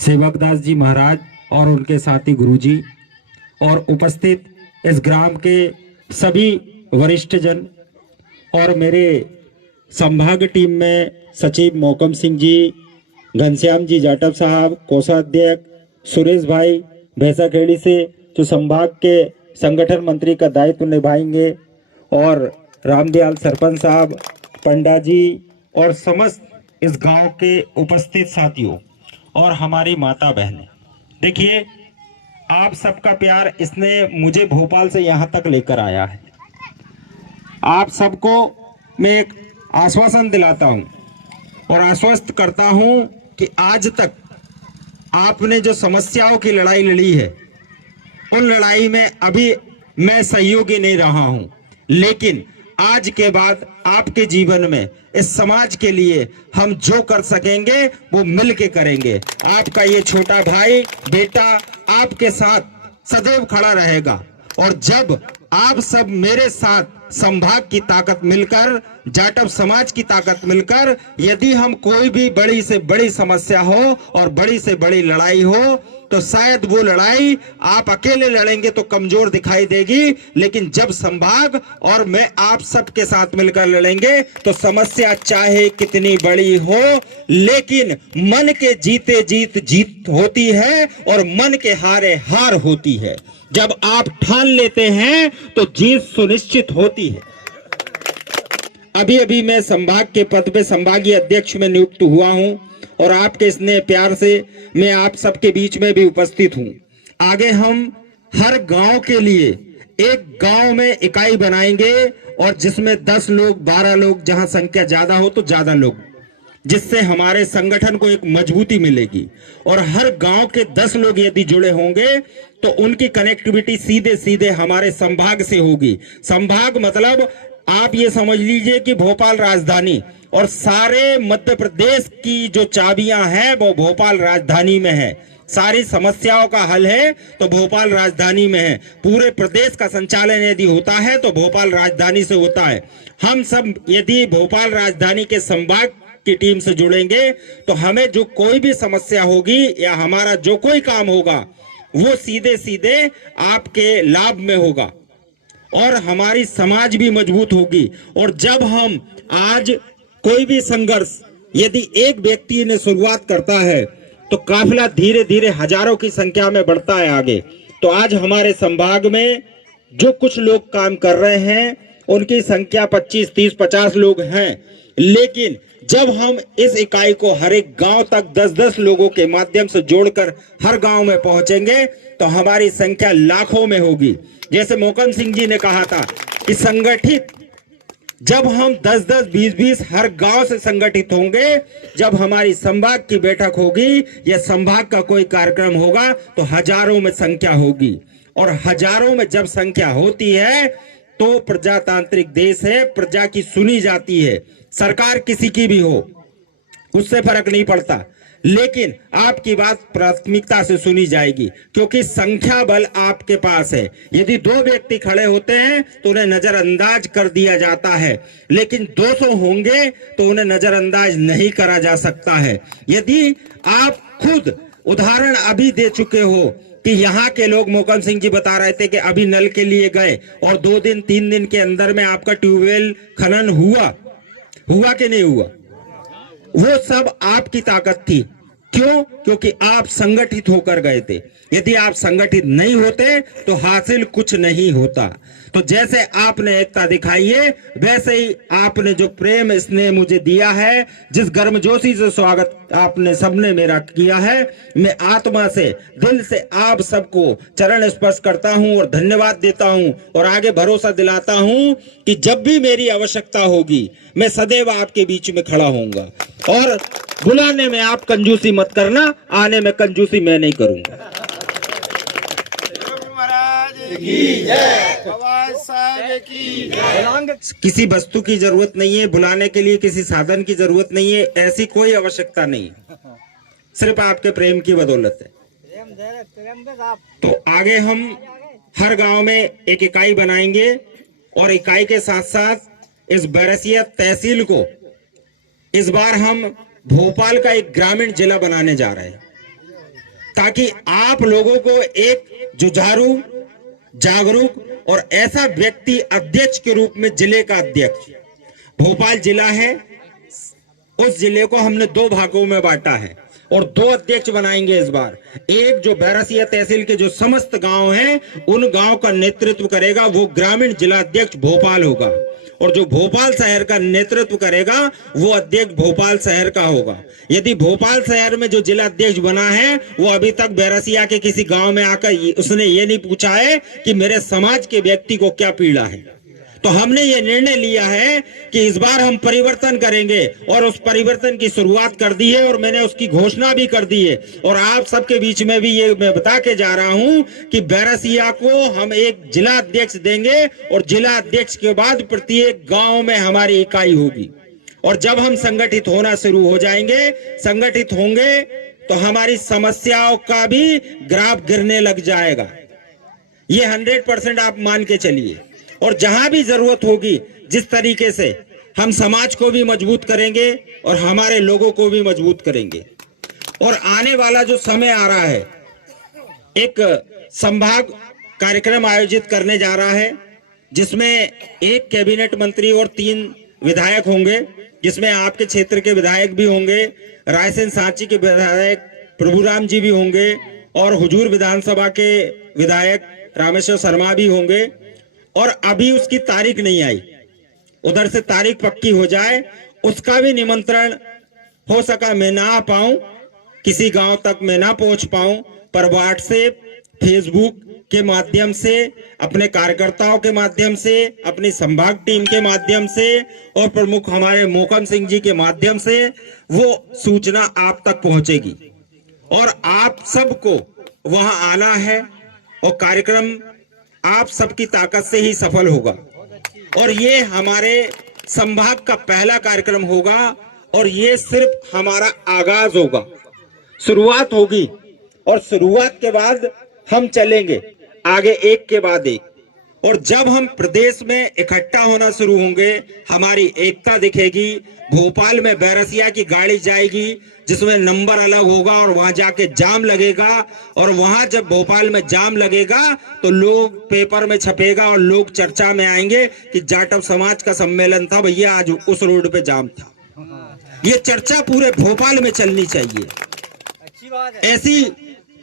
सेवकदास जी महाराज और उनके साथी गुरुजी और उपस्थित इस ग्राम के सभी वरिष्ठ जन और मेरे संभाग टीम में सचिव मोहकम सिंह जी, घनश्याम जी जाटव साहब, कोषाध्यक्ष सुरेश भाई भैंसाखेड़ी से जो संभाग के संगठन मंत्री का दायित्व निभाएंगे, और रामदयाल सरपंच साहब, पंडा जी और समस्त इस गांव के उपस्थित साथियों और हमारी माता बहनें। देखिए, आप सबका प्यार इसने मुझे भोपाल से यहाँ तक लेकर आया है। आप सबको मैं एक आश्वासन दिलाता हूँ और आश्वस्त करता हूँ कि आज तक आपने जो समस्याओं की लड़ाई लड़ी है, उन लड़ाई में अभी मैं सहयोगी नहीं रहा हूँ, लेकिन आज के बाद आपके जीवन में इस समाज के लिए हम जो कर सकेंगे वो मिल के करेंगे। आपका ये छोटा भाई बेटा आपके साथ सदैव खड़ा रहेगा, और जब आप सब मेरे साथ संभाग की ताकत मिलकर, जाटव समाज की ताकत मिलकर, यदि हम कोई भी बड़ी से बड़ी समस्या हो और बड़ी से बड़ी लड़ाई हो, तो शायद वो लड़ाई आप अकेले लड़ेंगे तो कमजोर दिखाई देगी, लेकिन जब संभाग और मैं आप सबके साथ मिलकर लड़ेंगे तो समस्या चाहे कितनी बड़ी हो, लेकिन मन के जीते जीत होती है और मन के हारे हार होती है। जब आप ठान लेते हैं तो जीत सुनिश्चित होती है। अभी अभी मैं संभाग के पद पे संभागीय अध्यक्ष में नियुक्त हुआ हूं और आपके स्नेह प्यार से मैं आप सबके बीच में भी उपस्थित हूं। आगे हम हर गांव के लिए एक गांव में इकाई बनाएंगे, और जिसमें 10 लोग 12 लोग, जहां संख्या ज्यादा हो तो ज्यादा लोग, जिससे हमारे संगठन को एक मजबूती मिलेगी। और हर गांव के 10 लोग यदि जुड़े होंगे तो उनकी कनेक्टिविटी सीधे सीधे हमारे संभाग से होगी। संभाग मतलब आप ये समझ लीजिए कि भोपाल राजधानी, और सारे मध्य प्रदेश की जो चाबियां हैं वो भोपाल राजधानी में है। सारी समस्याओं का हल है तो भोपाल राजधानी में है। पूरे प्रदेश का संचालन यदि होता है तो भोपाल राजधानी से होता है। हम सब यदि भोपाल राजधानी के संभाग की टीम से जुड़ेंगे तो हमें जो कोई भी समस्या होगी या हमारा जो कोई काम होगा वो सीधे सीधे आपके लाभ में होगा, और हमारी समाज भी मजबूत होगी। और जब हम आज कोई भी संघर्ष यदि एक व्यक्ति ने शुरुआत करता है तो काफिला धीरे धीरे हजारों की संख्या में बढ़ता है आगे। तो आज हमारे संभाग में जो कुछ लोग काम कर रहे हैं उनकी संख्या 25, 30, 50 लोग हैं, लेकिन जब हम इस इकाई को हर एक गांव तक 10-10 लोगों के माध्यम से जोड़कर हर गांव में पहुंचेंगे तो हमारी संख्या लाखों में होगी। जैसे मोहकम सिंह जी ने कहा था कि संगठित, जब हम 10-10, 20-20 हर गांव से संगठित होंगे, जब हमारी संभाग की बैठक होगी या संभाग का कोई कार्यक्रम होगा तो हजारों में संख्या होगी, और हजारों में जब संख्या होती है तो प्रजातांत्रिक देश है, प्रजा की सुनी जाती है। सरकार किसी की भी हो उससे फर्क नहीं पड़ता, लेकिन आपकी बात प्राथमिकता से सुनी जाएगी, क्योंकि संख्या बल आपके पास है। यदि 2 व्यक्ति खड़े होते हैं तो उन्हें नजरअंदाज कर दिया जाता है, लेकिन 200 होंगे तो उन्हें नजरअंदाज नहीं करा जा सकता है। यदि आप खुद उदाहरण अभी दे चुके हो कि यहाँ के लोग, मोहकम सिंह जी बता रहे थे कि अभी नल के लिए गए और 2 दिन 3 दिन के अंदर में आपका ट्यूबवेल खनन हुआ कि नहीं हुआ, वो सब आपकी ताकत थी। क्यों? क्योंकि आप संगठित होकर गए थे। यदि आप संगठित नहीं होते तो हासिल कुछ नहीं होता। तो जैसे आपने एकता दिखाई है, वैसे ही आपने जो प्रेम स्नेह मुझे दिया है, जिस गर्मजोशी से स्वागत आपने सबने मेरा किया है, मैं आत्मा से, दिल से आप सबको चरण स्पर्श करता हूं और धन्यवाद देता हूं, और आगे भरोसा दिलाता हूं कि जब भी मेरी आवश्यकता होगी मैं सदैव आपके बीच में खड़ा होऊंगा। और बुलाने में आप कंजूसी मत करना, आने में कंजूसी मैं नहीं करूंगा। किसी वस्तु की जरूरत नहीं है बुलाने के लिए, किसी साधन की जरूरत नहीं है, ऐसी कोई आवश्यकता नहीं, सिर्फ आपके प्रेम की बदौलत है। तो आगे हम हर गांव में एक इकाई बनाएंगे, और इकाई के साथ साथ इस बैरसिया तहसील को इस बार हम भोपाल का एक ग्रामीण जिला बनाने जा रहे हैं। ताकि आप लोगों को एक जुझारू, जागरूक और ऐसा व्यक्ति अध्यक्ष के रूप में, जिले का अध्यक्ष, भोपाल जिला है, उस जिले को हमने 2 भागों में बांटा है और 2 अध्यक्ष बनाएंगे इस बार। एक जो बैरसिया तहसील के जो समस्त गांव हैं, उन गांव का नेतृत्व करेगा वो ग्रामीण जिला अध्यक्ष भोपाल होगा, और जो भोपाल शहर का नेतृत्व करेगा वो अध्यक्ष भोपाल शहर का होगा। यदि भोपाल शहर में जो जिला अध्यक्ष बना है वो अभी तक बैरसिया के किसी गांव में आकर उसने ये नहीं पूछा है कि मेरे समाज के व्यक्ति को क्या पीड़ा है, तो हमने ये निर्णय लिया है कि इस बार हम परिवर्तन करेंगे और उस परिवर्तन की शुरुआत कर दी है और मैंने उसकी घोषणा भी कर दी है। और आप सबके बीच में भी ये मैं बता के जा रहा हूं कि बैरसिया को हम एक जिला अध्यक्ष देंगे और जिला अध्यक्ष के बाद प्रत्येक गांव में हमारी इकाई होगी। और जब हम संगठित होना शुरू हो जाएंगे, संगठित होंगे, तो हमारी समस्याओं का भी ग्राफ गिरने लग जाएगा। ये 100% आप मान के चलिए। और जहां भी जरूरत होगी, जिस तरीके से हम समाज को भी मजबूत करेंगे और हमारे लोगों को भी मजबूत करेंगे। और आने वाला जो समय आ रहा है, एक संभाग कार्यक्रम आयोजित करने जा रहा है जिसमें 1 कैबिनेट मंत्री और 3 विधायक होंगे, जिसमें आपके क्षेत्र के विधायक भी होंगे, रायसेन सांची के विधायक प्रभुराम जी भी होंगे और हुजूर विधानसभा के विधायक रामेश्वर शर्मा भी होंगे। और अभी उसकी तारीख नहीं आई, उधर से तारीख पक्की हो जाए, उसका भी निमंत्रण हो सका मैं ना आ पाऊं, किसी गांव तक मैं ना पहुंच पाऊं, पर व्हाट्सएप, फेसबुक के माध्यम से, अपने कार्यकर्ताओं के माध्यम से, अपनी संभाग टीम के माध्यम से और प्रमुख हमारे मोहकम सिंह जी के माध्यम से वो सूचना आप तक पहुंचेगी और आप सबको वहां आना है और कार्यक्रम आप सबकी ताकत से ही सफल होगा। और ये हमारे संभाग का पहला कार्यक्रम होगा और ये सिर्फ हमारा आगाज होगा, शुरुआत होगी और शुरुआत के बाद हम चलेंगे आगे एक के बाद एक। और जब हम प्रदेश में इकट्ठा होना शुरू होंगे, हमारी एकता दिखेगी। भोपाल में बैरसिया की गाड़ी जाएगी जिसमें नंबर अलग होगा और वहां जाके जाम लगेगा, और वहां जब भोपाल में जाम लगेगा तो लोग पेपर में छपेगा और लोग चर्चा में आएंगे कि जाटव समाज का सम्मेलन था भैया, आज उस रोड पे जाम था। ये चर्चा पूरे भोपाल में चलनी चाहिए। अच्छी बात है। ऐसी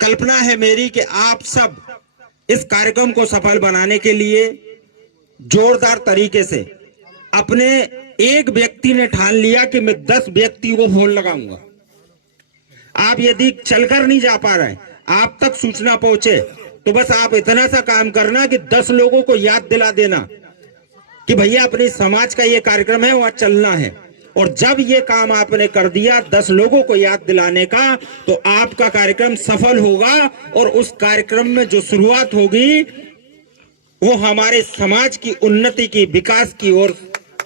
कल्पना है मेरी कि आप सब इस कार्यक्रम को सफल बनाने के लिए जोरदार तरीके से, अपने एक व्यक्ति ने ठान लिया कि मैं 10 व्यक्ति को फोन लगाऊंगा। आप यदि चलकर नहीं जा पा रहे, आप तक सूचना पहुंचे, तो बस आप इतना सा काम करना कि 10 लोगों को याद दिला देना कि भैया अपने समाज का ये कार्यक्रम है, वहां चलना है। और जब ये काम आपने कर दिया 10 लोगों को याद दिलाने का, तो आपका कार्यक्रम सफल होगा और उस कार्यक्रम में जो शुरुआत होगी वो हमारे समाज की उन्नति की, विकास की ओर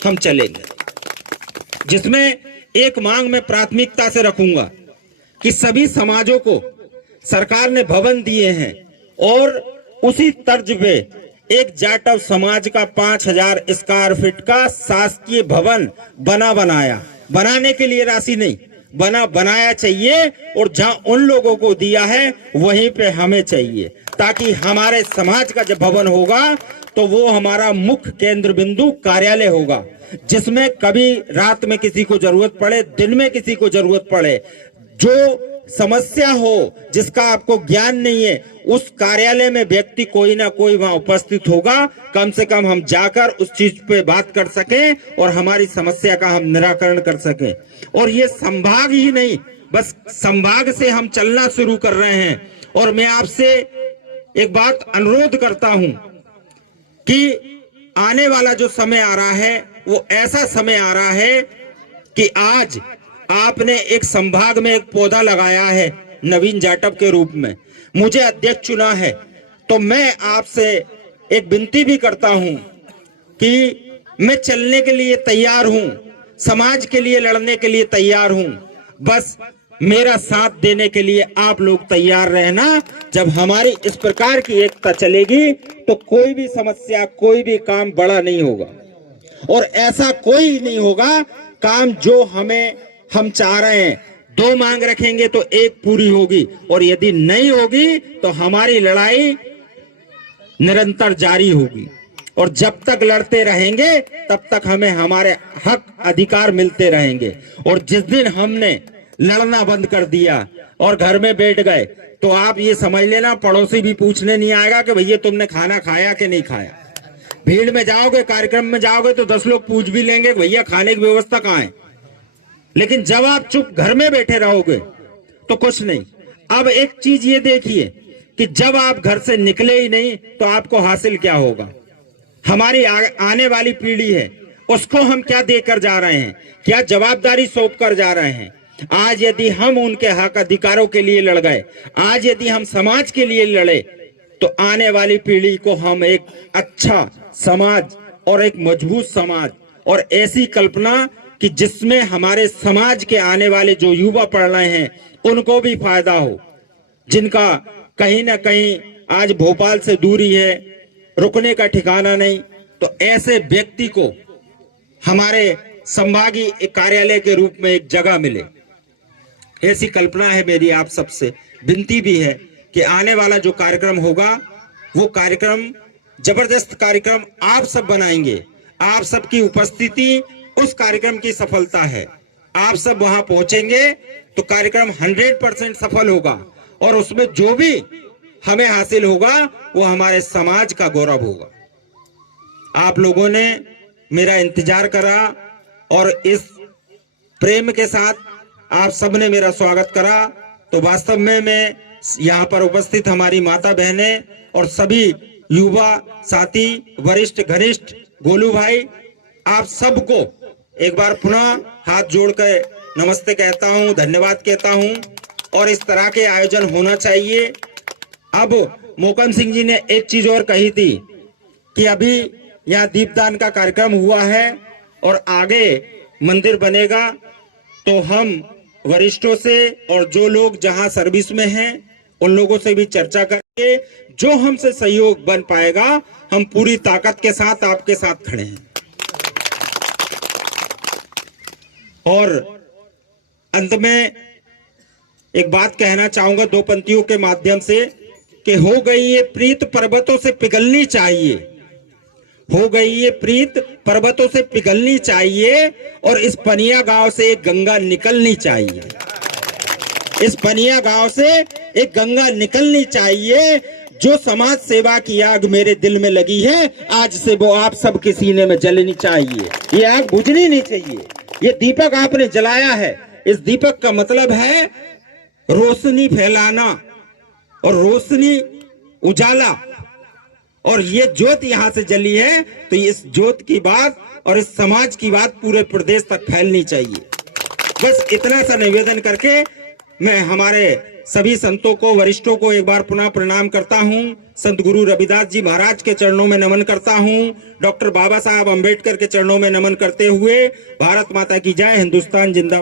हम चलेंगे। जिसमें एक मांग मैं प्राथमिकता से रखूंगा कि सभी समाजों को सरकार ने भवन दिए हैं और उसी तर्ज पे एक जाटव समाज का 5000 स्क्वायर फीट का शासकीय भवन बनाने के लिए राशि नहीं, बनाया चाहिए। और जहां उन लोगों को दिया है वहीं पे हमें चाहिए, ताकि हमारे समाज का जब भवन होगा तो वो हमारा मुख्य केंद्र बिंदु कार्यालय होगा, जिसमें कभी रात में किसी को जरूरत पड़े, दिन में किसी को जरूरत पड़े, जो समस्या हो जिसका आपको ज्ञान नहीं है, उस कार्यालय में व्यक्ति कोई ना कोई वहां उपस्थित होगा। कम से कम हम जाकर उस चीज पे बात कर सकें और हमारी समस्या का हम निराकरण कर सकें। और ये संभाग ही नहीं, बस संभाग से हम चलना शुरू कर रहे हैं। और मैं आपसे एक बात अनुरोध करता हूं कि आने वाला जो समय आ रहा है वो ऐसा समय आ रहा है कि आज आपने एक संभाग में एक पौधा लगाया है नवीन जाटव के रूप में, मुझे अध्यक्ष चुना है, तो मैं आपसे एक विनती भी करता हूं कि मैं चलने के लिए तैयार हूं, समाज के लिए लड़ने के लिए तैयार हूं, बस मेरा साथ देने के लिए आप लोग तैयार रहना। जब हमारी इस प्रकार की एकता चलेगी तो कोई भी समस्या, कोई भी काम बड़ा नहीं होगा और ऐसा कोई नहीं होगा काम जो हम चाह रहे हैं। दो मांग रखेंगे तो एक पूरी होगी, और यदि नहीं होगी तो हमारी लड़ाई निरंतर जारी होगी। और जब तक लड़ते रहेंगे तब तक हमें हमारे हक अधिकार मिलते रहेंगे। और जिस दिन हमने लड़ना बंद कर दिया और घर में बैठ गए तो आप ये समझ लेना, पड़ोसी भी पूछने नहीं आएगा कि भैया तुमने खाना खाया कि नहीं खाया। भीड़ में जाओगे, कार्यक्रम में जाओगे तो 10 लोग पूछ भी लेंगे भैया खाने की व्यवस्था कहाँ है। लेकिन जब आप चुप घर में बैठे रहोगे तो कुछ नहीं। अब एक चीज ये देखिए कि जब आप घर से निकले ही नहीं तो आपको हासिल क्या होगा। हमारी आने वाली पीढ़ी है, उसको हम क्या देकर जा रहे हैं, क्या जवाबदारी सौंप कर जा रहे हैं। आज यदि हम उनके हक अधिकारों के लिए लड़ गए, आज यदि हम समाज के लिए लड़े, तो आने वाली पीढ़ी को हम एक अच्छा समाज और एक मजबूत समाज और ऐसी कल्पना कि जिसमें हमारे समाज के आने वाले जो युवा पढ़ रहे हैं उनको भी फायदा हो, जिनका कहीं ना कहीं आज भोपाल से दूरी है, रुकने का ठिकाना नहीं, तो ऐसे व्यक्ति को हमारे संभागीय कार्यालय के रूप में एक जगह मिले, ऐसी कल्पना है मेरी। आप सबसे विनती भी है कि आने वाला जो कार्यक्रम होगा वो कार्यक्रम जबरदस्त कार्यक्रम आप सब बनाएंगे। आप सबकी उपस्थिति उस कार्यक्रम की सफलता है। आप सब वहां पहुंचेंगे तो कार्यक्रम 100% सफल होगा, और उसमें जो भी हमें हासिल होगा वो हमारे समाज का गौरव होगा। आप लोगों ने मेरा इंतजार करा और इस प्रेम के साथ आप सबने मेरा स्वागत करा, तो वास्तव में मैं यहाँ पर उपस्थित हमारी माता बहनें और सभी युवा साथी, वरिष्ठ घनिष्ठ, गोलू भाई, आप सबको एक बार पुनः हाथ जोड़कर नमस्ते कहता हूँ, धन्यवाद कहता हूँ। और इस तरह के आयोजन होना चाहिए। अब मोकम सिंह जी ने एक चीज और कही थी कि अभी यहाँ दीपदान का कार्यक्रम हुआ है और आगे मंदिर बनेगा, तो हम वरिष्ठों से और जो लोग जहां सर्विस में हैं उन लोगों से भी चर्चा करके जो हमसे सहयोग बन पाएगा हम पूरी ताकत के साथ आपके साथ खड़े हैं। और अंत में एक बात कहना चाहूंगा दो पंक्तियों के माध्यम से कि हो गई ये प्रीत पर्वतों से पिघलनी चाहिए, हो गई ये प्रीत पर्वतों से पिघलनी चाहिए, और इस पनिया गांव से एक गंगा निकलनी चाहिए। इस पनिया गांव से एक गंगा निकलनी चाहिए। जो समाज सेवा की आग मेरे दिल में लगी है, आज से वो आप सबके सीने में जलनी चाहिए। ये आग बुझनी नहीं चाहिए। ये दीपक आपने जलाया है, इस दीपक का मतलब है रोशनी फैलाना और रोशनी उजाला, और ये ज्योत यहां से जली है तो इस ज्योत की बात और इस समाज की बात पूरे प्रदेश तक फैलनी चाहिए। बस इतना सा निवेदन करके मैं हमारे सभी संतों को, वरिष्ठों को एक बार पुनः प्रणाम करता हूं। संत गुरु रविदास जी महाराज के चरणों में नमन करता हूं। डॉक्टर बाबा साहब अंबेडकर के चरणों में नमन करते हुए भारत माता की जय, हिंदुस्तान जिंदाबाद।